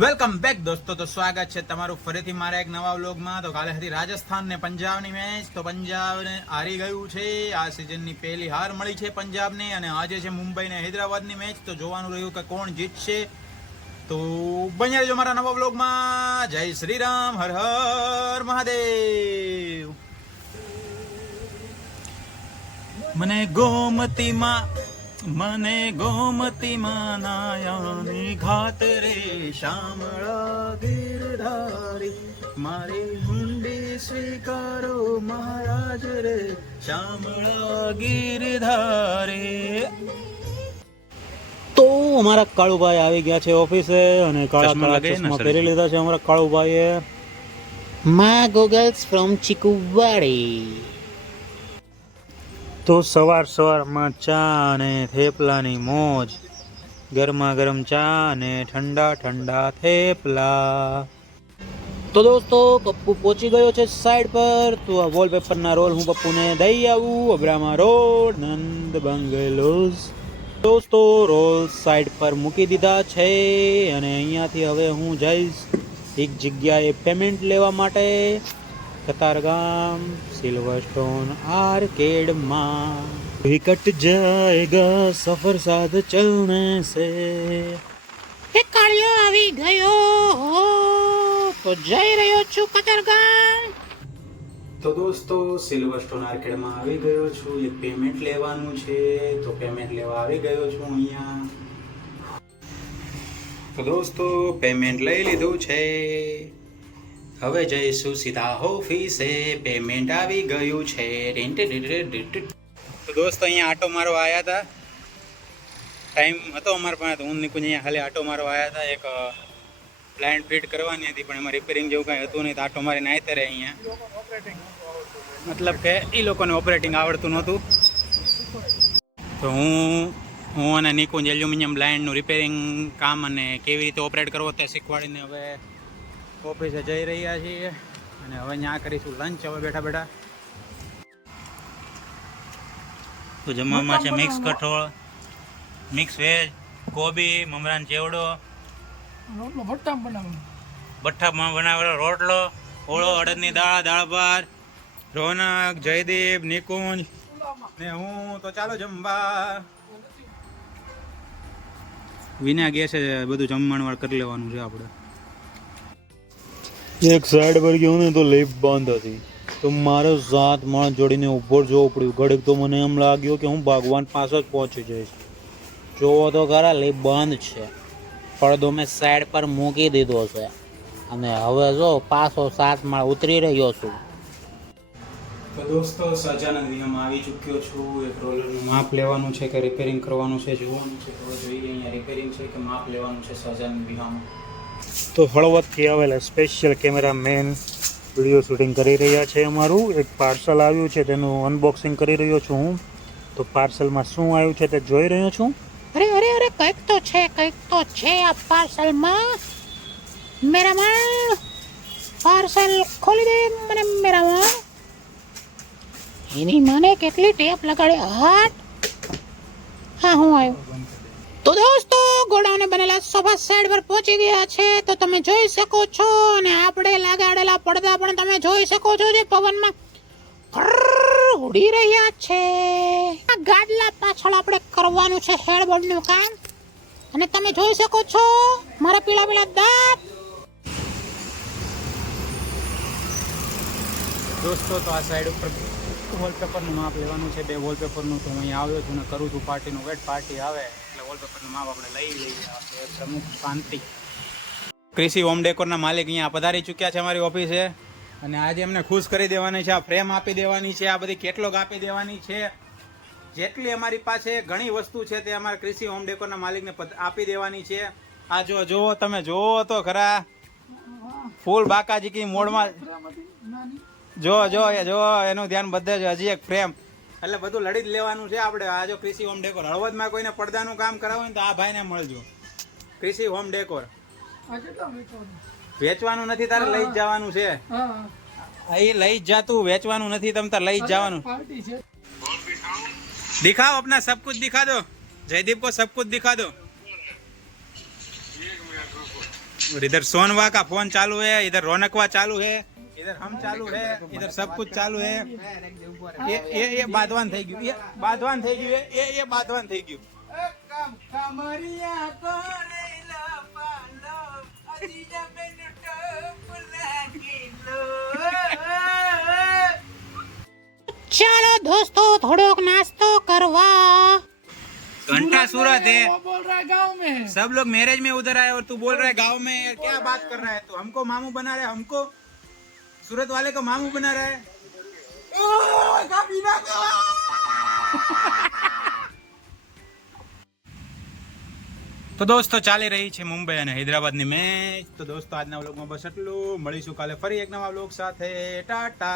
Welcome back દોસ્તો. તો સ્વાગત છે તમારું ફરીથી મારા એક નવા વ્લોગમાં. તો કાલે હતી રાજસ્થાન ને પંજાબની મેચ. તો પંજાબને હારી ગયું છે. આ સિઝનની પહેલી હાર મળી છે પંજાબને. અને આજે છે મુંબઈ ને હૈદરાબાદની મેચ. તો જોવાનું રહ્યું કે કોણ જીતશે. તો બન્યા રહેજો મારા નવા વ્લોગમાં. જય શ્રી રામ, હર હર મહાદેવ. મને ગોમતી માં નાયાની ઘાત રે શામળા ગીરધારી. મારી હુંડી સ્વીકારો મહારાજ રે શામળા ગીરધારી. તો અમારા કાળુભાઈ આવી ગયા છે ઓફિસે અને કાળા કાળા ચશ્મા પહેરી લીધા છે અમારા કાળુભાઈએ. મા ગોગલ્સ ફ્રોમ ચીકુવાડી. તો સવારમાં ચા અને થેપલાની મોજ. ગરમા ગરમ ચા અને ઠંડા ઠંડા થેપલા. તો દોસ્તો પપ્પુ પહોંચી ગયો છે સાઈડ પર. તો આ વોલપેપરના રોલ હું પપ્પુને દઈ આવું. Abrama road, Nand bungalows. દોસ્તો રોલ સાઈડ પર મૂકી દીધા છે અને અહીંયાથી હવે હું જઈશ એક જગ્યાએ પેમેન્ટ લેવા માટે. કતારગામ સિલ્વરસ્ટોન આર્કેડમાં. વિકટ જાયેગા સફર સાથ ચલને સે. એક કાળિયો આવી ગયો તો જઈ રહ્યો છું કતારગામ. તો દોસ્તો સિલ્વરસ્ટોન આર્કેડમાં આવી ગયો છું. એક પેમેન્ટ લેવાનું છે તો પેમેન્ટ લેવા આવી ગયો છું અહીંયા. તો દોસ્તો પેમેન્ટ લઈ લીધું છે. હવે જઈશું સીધા ઓફિસે. પેમેન્ટ આવી ગયું છે. તો દોસ્તો અહીંયા આટો મારવા આવ્યા હતા. ટાઈમ હતો અમારા પાસે. હું નીકળું અહીંયા ખાલી આટો મારવા આવ્યા હતા. એક બ્લાઇન્ડ ફિટ કરવાની હતી પણ એમાં રિપેરિંગ જેવું કાંઈ હતું નહીં. તો આટો મારીને આવ્યા ત્યારે અહીંયા મતલબ કે એ લોકોને ઓપરેટિંગ આવડતું નહોતું. તો હું અને નિકુંજ એલ્યુમિનિયમ બ્લાઇન્ડનું રિપેરિંગ કામ અને કેવી રીતે ઓપરેટ કરવો તે શીખવાડીને હવે ઓફિસે જઈ રહ્યા છીએ. અને હવે ત્યાં કરીશું લંચ. હવે બેઠા બેઠા તો જમવામાં છે મિક્સ કઠોળ, મિક્સ વેજ, કોબી, મમરાન ચેવડો, ભઠ્ઠામાં બનાવેલો રોટલો, ઓળો, અડદની દાળ, દાળ ભાત. રોનક, જયદીપ, નિકુંજ ને હું. તો ચાલો જમવા. વિના ગેસે બધું જમવાનું કરી લેવાનું છે આપણે. એક સાઈડ પર ગયો ને તો લિફ્ટ બંધ હતી. તો મારે 7 માણસ જોડીને ઉપર જોવું પડ્યું. ઘડીક તો મને એમ લાગ્યું કે હું ભગવાન પાસે જ પહોંચી જઈશ. જોવો તો ખરા લિફ્ટ બંધ છે. પડદો મેં સાઈડ પર મૂકી દીધો છે અને હવે જો પાછો 7 માળ ઉતરી રહ્યો છું. તો દોસ્તો સહજાનંદ વિહારમાં આવી ચૂક્યો છું. એક રોલરનું માપ લેવાનું છે કે રિપેરિંગ કરવાનું છે જોવાનું છે. તો જોઈએ અહીંયા રિપેરિંગ છે કે માપ લેવાનું છે સહજાનંદ વિહામાં. તો હળવદથી આવેલા સ્પેશિયલ કેમેરામેન વિડીયો શૂટિંગ કરી રહ્યા છે. અમારું એક પાર્સલ આવ્યું છે તેનું અનબોક્સિંગ કરી રહ્યો છું હું. તો પાર્સલમાં શું આવ્યું છે તે જોઈ રહ્યો છું. અરે અરે અરે કંઈક તો છે આ પાર્સલમાં. મેરામાં પાર્સલ ખોલી દે મને મેરામાં. એની મને કેટલી ટેપ લગાડે હાટ. હા હું આવ્યો. તો દોસ્તો ગોડાઉને બનેલા સોફા સાઈડ પર પહોંચી ગયા છે. તો તમે જોઈ શકો છો અને આપણે લગાડેલા પડદા પણ તમે જોઈ શકો છો જે પવનમાં ઉડી રહ્યા છે. આ ગાડલા પાછળ આપણે કરવાનું છે હેડબોર્ડનું કામ. અને તમે જોઈ શકો છો મારા પીળા પીળા દાંત. દોસ્તો તો આ સાઈડ ઉપર વોલપેપરનું માપ લેવાનું છે. 2 વોલપેપરનું. તો હું અહીંયા આવ્યો છું ને કરું છું પાર્ટીનું વેટ. પાર્ટી આવે એટલે વોલપેપરનું માપ આપણે લઈ લઈએ. પ્રમુખ શાંતિ કૃષિ હોમ ડેકોરના માલિક અહીંયા પધારી ચૂક્યા છે અમારી ઓફિસે. અને આજે એમને ખુશ કરી દેવાની છે. આ ફ્રેમ આપી દેવાની છે. આ બધી કેટલોગ આપી દેવાની છે. જેટલી અમારી પાસે ઘણી વસ્તુ છે તે અમારા કૃષિ હોમ ડેકોરના માલિકને આપી દેવાની છે. આ જુઓ તમે જુઓ તો ખરા ફૂલ બાકાજી કી મોડમાં. જો એનું ધ્યાન બધે જ. હજી એક ફ્રેમ એટલે બધું લડી જ લેવાનું છે આપણે. આ જો કૃષિ હોમ ડેકોર. હળવદમાં કોઈને પડદાનું કામ કરાવું ને તો આ ભાઈને મળજો. કૃષિ હોમ ડેકોર. વેચવાનું નથી, તારે લઈ જ જવાનું છે. અહીં લઈ જ જાતું, વેચવાનું નથી. તમ તાર લઈ જ જવાનું. दिखाओ अपना सब कुछ दिखा दो. जयदीप को सब कुछ दिखा दो. और इधर सोनवा का फोन चालू है, इधर रौनकवा चालू है, इधर हम चालू है, इधर सब कुछ चालू है। ये बाधवान થઈ ગયું, ये बाधवान થઈ ગયું, ये बाधवान થઈ ગયું। चलो दोस्तों थोड़ोक नाश्तो करवा। घंटा सूरत है, वो बोल रहा है गाँव में। सब लोग मैरिज में उधर आए और तू बोल रहा है गांव में। यार क्या बात कर रहा है तू? हमको मामू बना रहा है, हमको सूरत वाले को मामू बना रहा है। તો દોસ્તો ચાલી રહી છે મુંબઈ અને હૈદરાબાદની મેચ। તો દોસ્તો આજના વ્લોગમાં બસ એટલું, મળીશું કાલે ફરી એક નવા વ્લોગ સાથે। ટાટા।